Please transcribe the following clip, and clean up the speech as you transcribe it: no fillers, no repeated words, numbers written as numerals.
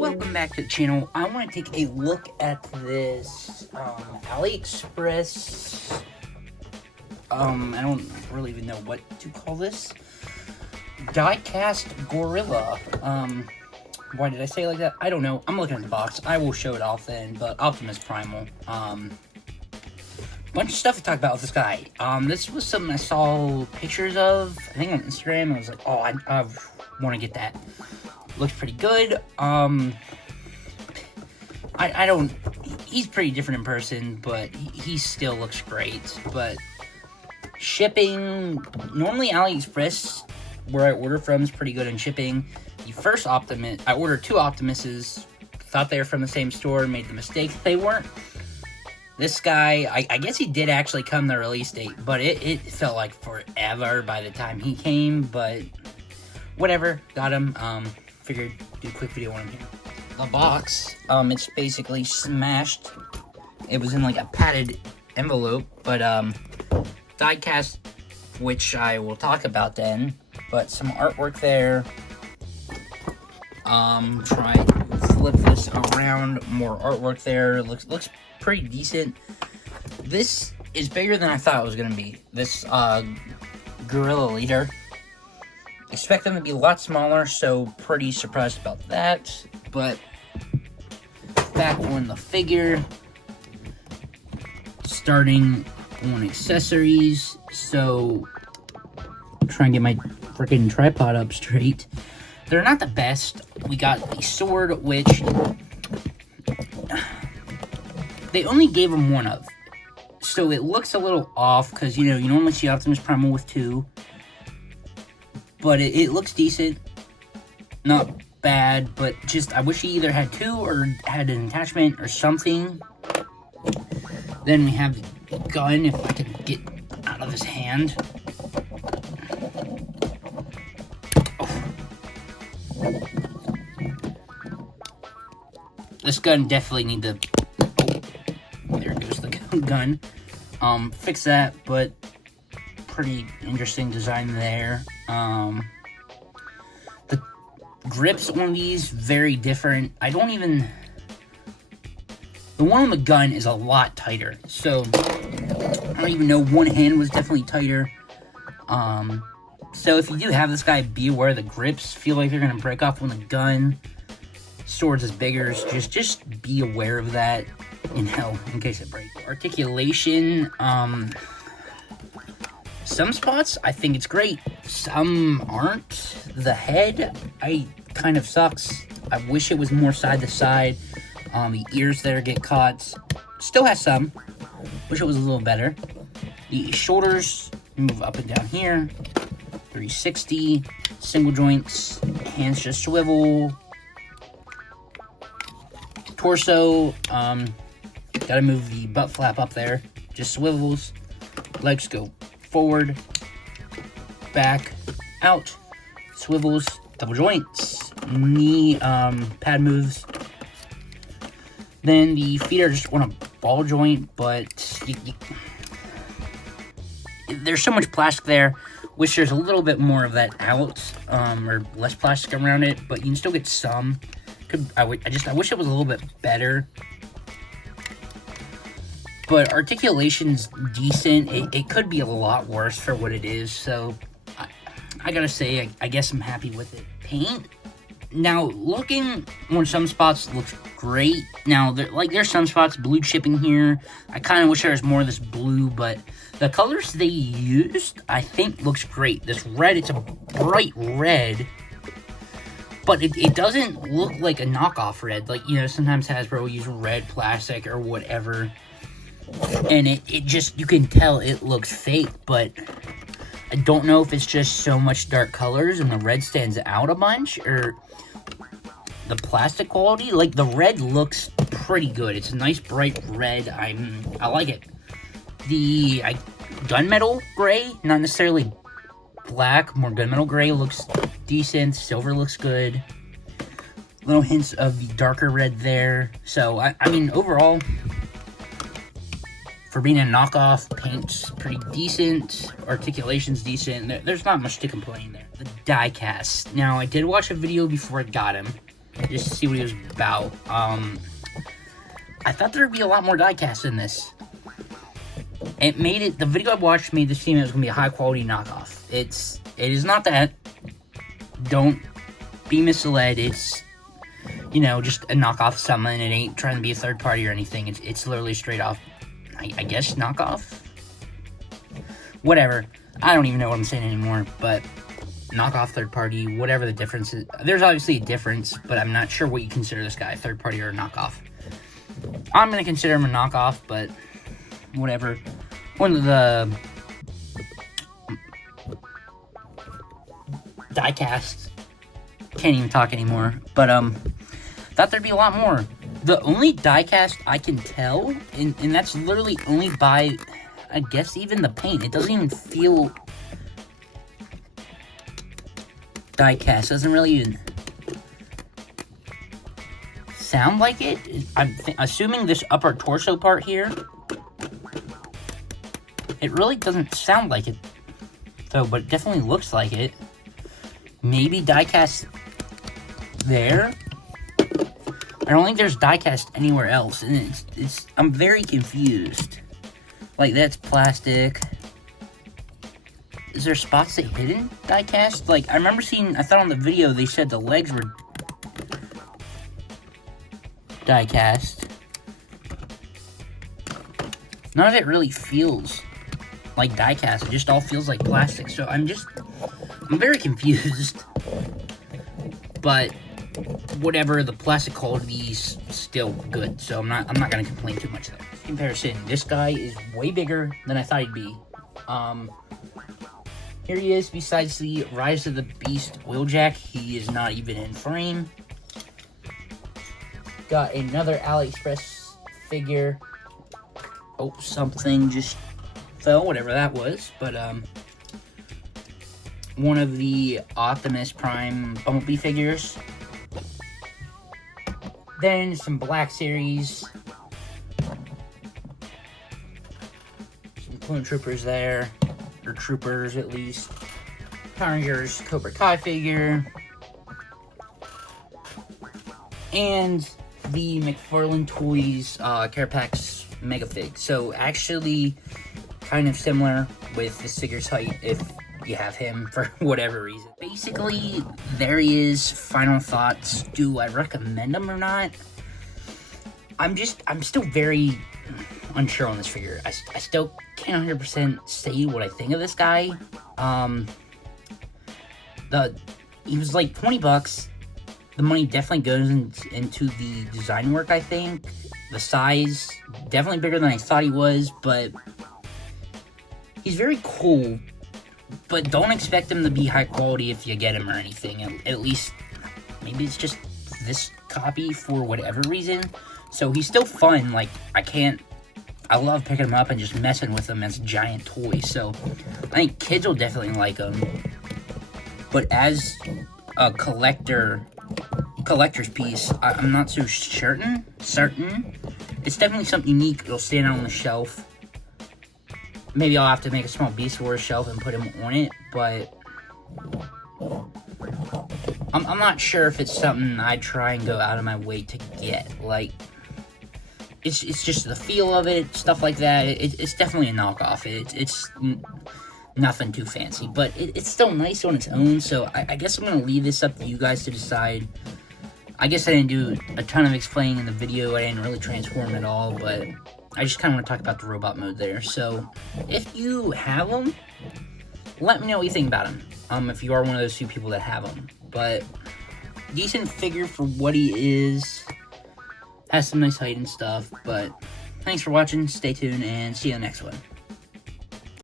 Welcome back to the channel. I want to take a look at this Aliexpress. I don't really even know what to call this. Die-cast Gorilla. Why did I say it like that? I don't know. I'm looking at the box. I will show it off then. But Optimus Primal. Bunch of stuff to talk about with this guy. This was something I saw pictures of, I think on Instagram. I was like, oh, I want to get that. Looks pretty good. I don't, he's pretty different in person, but he still looks great. But shipping, normally AliExpress, where I order from, is pretty good in shipping. The first Optimus, I ordered 2 Optimuses, thought they were from the same store, made the mistake they weren't. This guy, I guess he did actually come the release date, but it felt like forever by the time he came, but whatever, got him. Figured do a quick video on him here. The box, it's basically smashed. It was in like a padded envelope, but die cast, which I will talk about then, but some artwork there. Try to flip this around, more artwork there. Looks pretty decent. This is bigger than I thought it was gonna be. This Gorilla leader. Expect them to be a lot smaller, so pretty surprised about that. But back on the figure, starting on accessories. So try and get my freaking tripod up straight. They're not the best. We got the sword, which they only gave him 1 of. So it looks a little off, because, you know, you normally see Optimus Primal with 2. But it looks decent. Not bad, but just, I wish he either had 2 or had an attachment or something. Then we have the gun, if I can get out of his hand. This gun definitely need to... Oh, there goes the gun. Fix that, but pretty interesting design there. The grips on these, very different. I don't even... The one on the gun is a lot tighter. So, I don't even know, one hand was definitely tighter. So if you do have this guy, be aware the grips feel like they're going to break off on the gun. Swords is bigger, so just be aware of that, you know, in case it breaks. Articulation, some spots, I think it's great. Some aren't. The head, kind of sucks. I wish it was more side to side. The ears there get caught. Still has some. Wish it was a little better. The shoulders, move up and down here. 360, single joints, hands just swivel. Torso, gotta move the butt flap up there, just swivels. Legs go forward, back, out, swivels, double joints. Knee pad moves. Then the feet are just on a ball joint, but there's so much plastic there. Wish there's a little bit more of that out, or less plastic around it, but you can still get some. I wish it was a little bit better. But articulation's decent. It could be a lot worse for what it is, so I gotta say, I guess I'm happy with it. Paint. Now, looking on some spots looks great. Now, there's some spots, blue chipping here. I kind of wish there was more of this blue, but the colors they used, I think, looks great. This red, it's a bright red, but it doesn't look like a knockoff red. Like, you know, sometimes Hasbro will use red plastic or whatever, and it just, you can tell it looks fake, but I don't know if it's just so much dark colors and the red stands out a bunch, or the plastic quality. Like, the red looks pretty good. It's a nice bright red. I like it. The gunmetal gray, not necessarily black, more gunmetal gray, looks decent. Silver looks good. Little hints of the darker red there. So, I mean, overall, For being a knockoff, paint's pretty decent, articulation's decent. There's not much to complain there. The die cast. Now, I did watch a video before I got him, just to see what he was about. I thought there'd be a lot more die cast in this. The video I watched made this seem it was going to be a high quality knockoff. It is not that. Don't be misled. It's, you know, just a knockoff of something. It ain't trying to be a third party or anything. It's literally straight off, I guess, knockoff? Whatever. I don't even know what I'm saying anymore, but knockoff, third party, whatever the difference is. There's obviously a difference, but I'm not sure what you consider this guy, third party or a knockoff. I'm going to consider him a knockoff, but whatever. One of the die-cast, can't even talk anymore, but thought there'd be a lot more. The only die-cast I can tell, and that's literally only by, I guess, even the paint. It doesn't even feel die-cast. Doesn't really even sound like it. I'm assuming this upper torso part here, it really doesn't sound like it, though, but it definitely looks like it. Maybe die-cast there. I don't think there's die-cast anywhere else, and I'm very confused. Like, that's plastic. Is there spots that hidden die-cast? Like, I remember seeing, I thought on the video they said the legs were die-cast. None of it really feels like die-cast. It just all feels like plastic. So I'm very confused. But whatever, the plastic quality's still good. So I'm not gonna complain too much there. Comparison, this guy is way bigger than I thought he'd be. Here he is, besides the Rise of the Beast wheeljack, he is not even in frame. Got another Aliexpress figure. Oh, something just fell, whatever that was. But, one of the Optimus Prime Bumblebee figures. Then some Black Series. Some Clone Troopers there. Or Troopers, at least. Power Rangers Cobra Kai figure. And the McFarlane Toys Carapax Megafig. So, actually, kind of similar with this figure's height, if you have him for whatever reason. Basically, there he is. Final thoughts. Do I recommend him or not? I'm still very unsure on this figure. I still can't 100% say what I think of this guy. He was like $20. The money definitely goes into the design work, I think. The size, definitely bigger than I thought he was, but he's very cool. But don't expect him to be high quality if you get him or anything. At least, maybe it's just this copy for whatever reason. So he's still fun. Like, I love picking him up and just messing with him as giant toys. So I think kids will definitely like him. But as a collector's piece, I'm not so certain. It's definitely something unique. It'll stand out on the shelf. Maybe I'll have to make a small Beast Wars shelf and put him on it, but I'm not sure if it's something I'd try and go out of my way to get. Like, it's just the feel of it, stuff like that. It's definitely a knockoff. It's nothing too fancy, but it's still nice on its own, so I guess I'm going to leave this up to you guys to decide. I guess I didn't do a ton of explaining in the video. I didn't really transform at all, but I just kind of want to talk about the robot mode there. So, if you have them, let me know what you think about them. If you are one of those few people that have them. But, decent figure for what he is. Has some nice height and stuff. But, thanks for watching. Stay tuned and see you in the next one.